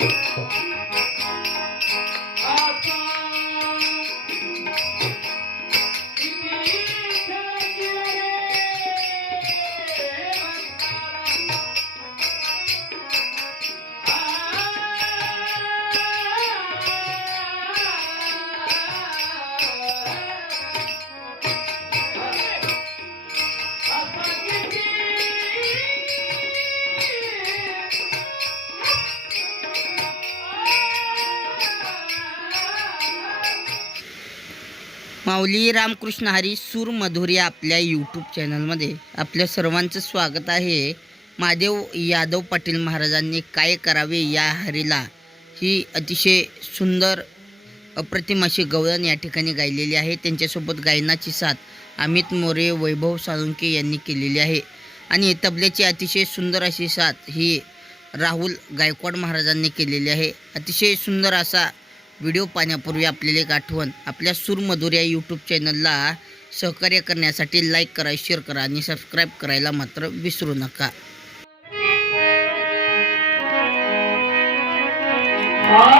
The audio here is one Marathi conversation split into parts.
Thank you. माऊली रामकृष्ण हरी सूर मधुरी आपल्या यूट्यूब चॅनलमध्ये आपल्या सर्वांचं स्वागत आहे. महादेव यादव पाटील महाराजांनी काय करावे या हरीला ही अतिशय सुंदर अप्रतिम अशी गवळण या ठिकाणी गायलेली आहे. त्यांच्यासोबत गायनाची साथ अमित मोरे वैभव साळुंके यांनी केलेली आहे. आणि तबल्याची अतिशय सुंदर अशी साथ ही राहुल गायकवाड महाराजांनी केलेली आहे. अतिशय सुंदर असा व्हिडिओ पाहण्यापूर्वी आपल्याला एक आठवण आपल्या सूरमधुर या यूट्यूब चॅनलला सहकार्य करण्यासाठी लाईक करा शेअर करा आणि सबस्क्राईब करायला मात्र विसरू नका Oh!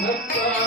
Natal.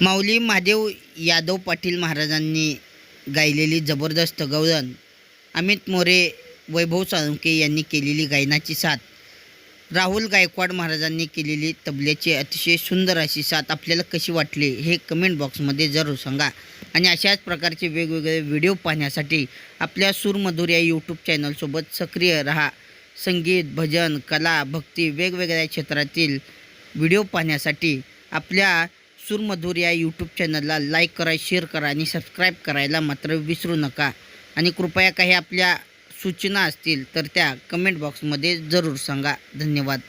माऊली महादेव यादव पाटील महाराजांनी गायलेली जबरदस्त गवळण अमित मोरे वैभव साळुंके यांनी केलेली गायनाची साथ राहुल गायकवाड महाराजांनी केलेली तबल्याची अतिशय सुंदर अशी साथ आपल्याला कशी वाटली हे कमेंट बॉक्समध्ये जरूर सांगा. आणि अशाच प्रकारचे वेगवेगळे व्हिडिओ पाहण्यासाठी आपल्या सूरमधुर या यूट्यूब चॅनलसोबत सक्रिय रहा. संगीत भजन कला भक्ती वेगवेगळ्या क्षेत्रातील व्हिडिओ पाहण्यासाठी आपल्या सूरमधुर या यूट्यूब चॅनलला लाईक करा शेअर करा आणि सबस्क्राईब करायला मात्र विसरू नका. आणि कृपया काही आपल्या सूचना असतील तर त्या कमेंट बॉक्समध्ये जरूर सांगा. धन्यवाद.